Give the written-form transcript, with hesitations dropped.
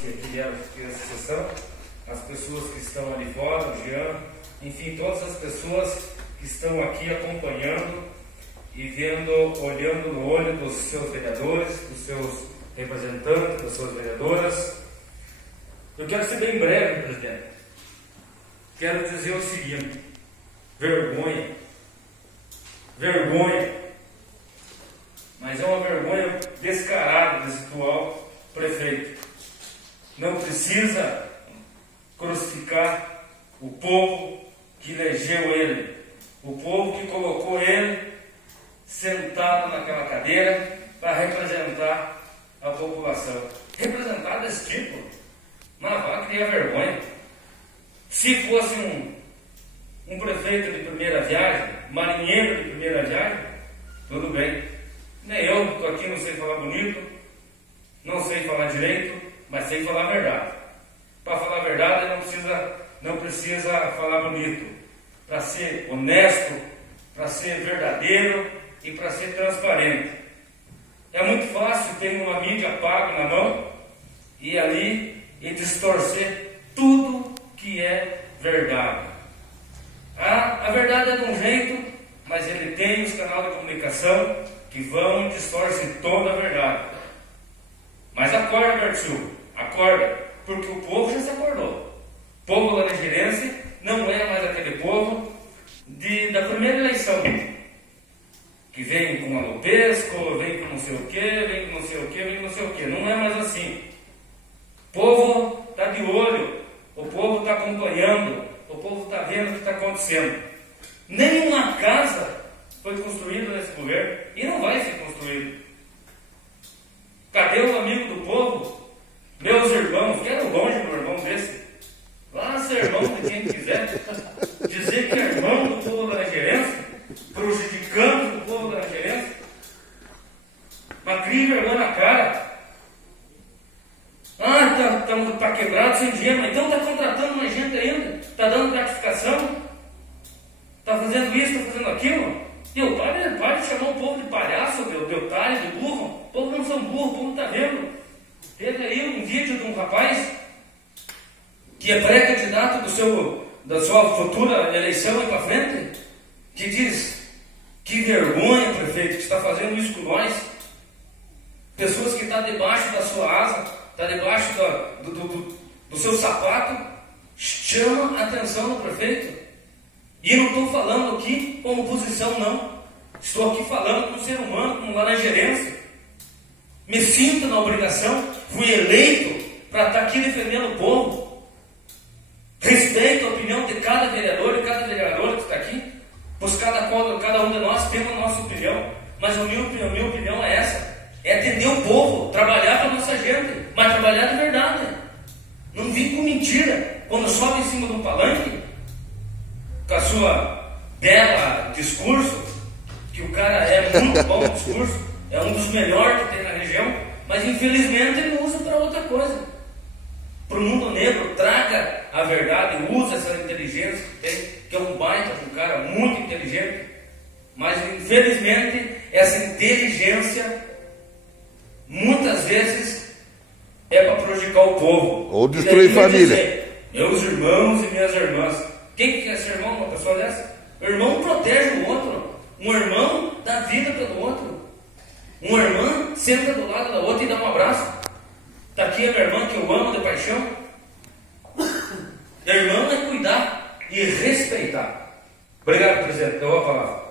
que vieram aqui nessa sessão, as pessoas que estão ali fora, o Jean, enfim, todas as pessoas que estão aqui acompanhando e vendo, olhando no olho dos seus vereadores, dos seus representantes, das suas vereadoras. Eu quero ser bem breve, presidente. Quero dizer o seguinte: vergonha. Vergonha. Mas é uma vergonha descarada desse atual prefeito. Não precisa crucificar o povo que elegeu ele, o povo que colocou ele sentado naquela cadeira para representar a população. Representar desse tipo, mas vai criar vergonha. Se fosse um prefeito de primeira viagem, marinheiro de primeira viagem, tudo bem. Nem eu estou aqui, não sei falar bonito, não sei falar direito, mas sei falar a verdade. Para falar a verdade não precisa falar bonito. Para ser honesto, para ser verdadeiro e para ser transparente. É muito fácil ter uma mídia paga na mão e ali e distorcer tudo que é verdade. A verdade é de um jeito, mas ele tem os canais de comunicação que vão e distorcem toda a verdade. Mas acorda, Bertil, acorda, porque o povo já se acordou. O povo laranjeirense não é mais aquele povo da primeira eleição, que vem com alopesco, vem com não sei o que, vem com não sei o que, vem com não sei o que. Não é mais assim. O povo está de olho, o povo está acompanhando, o povo está vendo o que está acontecendo. Nenhuma casa foi construída nesse governo e não vai ser construída. Cadê o amigo do povo? Meus irmãos, quero longe meu irmão desse. Lá ser irmão de quem quiser. Dizer que é irmão do povo laranjeirense, prejudicando o povo laranjeirense. Mas cria vergonha na cara. Tá quebrado sem dinheiro, mas então está contratando mais gente ainda, está dando gratificação, está fazendo isso, está fazendo aquilo. E o pai chamou o povo de palhaço, de otário, de burro. O povo não são burros, o povo está vendo. Teve aí um vídeo de um rapaz que é pré-candidato da sua futura eleição aí para frente, que diz: que vergonha, prefeito, que está fazendo isso com nós. Pessoas que estão debaixo da sua asa, está debaixo do seu sapato, chama a atenção do prefeito. E não estou falando aqui como posição, não. Estou aqui falando como ser humano, como laranjeirense. Me sinto na obrigação, fui eleito para estar aqui defendendo o povo. Respeito a opinião de cada vereador e cada vereadora que está aqui, pois cada um de nós tem a nossa opinião. Mas a minha opinião é essa: é atender o povo, trabalhar para a nossa gente, mas trabalhar de verdade. Não vir com mentira. Quando sobe em cima de um palanque, com a sua bela discurso, que o cara é muito bom no discurso, é um dos melhores que tem na região, mas infelizmente ele usa para outra coisa. Para o mundo negro, traga a verdade, usa essa inteligência que tem, que é um baita, um cara muito inteligente, mas infelizmente essa inteligência muitas vezes é para prejudicar o povo. Ou destruir família. Dizer, meus irmãos e minhas irmãs. Quem que quer ser irmão de uma pessoa dessa? O irmão protege o outro. Um irmão dá vida pelo outro. Uma irmã senta do lado da outra e dá um abraço. Está aqui a minha irmã que eu amo de paixão. A irmã é cuidar e respeitar. Obrigado, presidente. Eu vou falar.